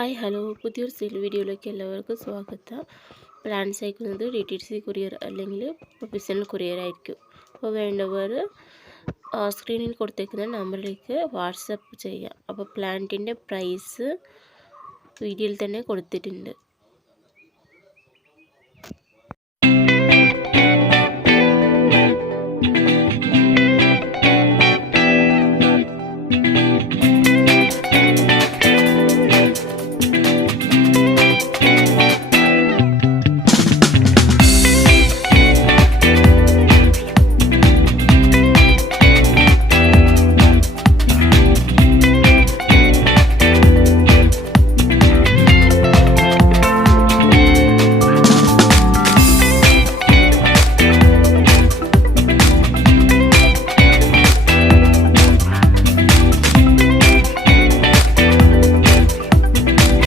Hi hello പുതിയൊരു sale വീഡിയോയിലേക്ക് എല്ലാവർക്കും സ്വാഗതം. പ്ലാൻസ് അയക്കുന്നത് DTDC കൊറിയർ അല്ലെങ്കിൽ പ്രൊഫഷണൽ കൊറിയർ ആയിരിക്കും. അപ്പോൾ വേണ്ടവർ സ്ക്രീനിൽ കൊടുത്തേക്കുന്ന നമ്പറിലേക്ക് വാട്സപ്പ് ചെയ്യാം. അപ്പോൾ പ്ലാന്റിൻ്റെ പ്രൈസ് വീഡിയോയിൽ തന്നെ കൊടുത്തിട്ടുണ്ട്.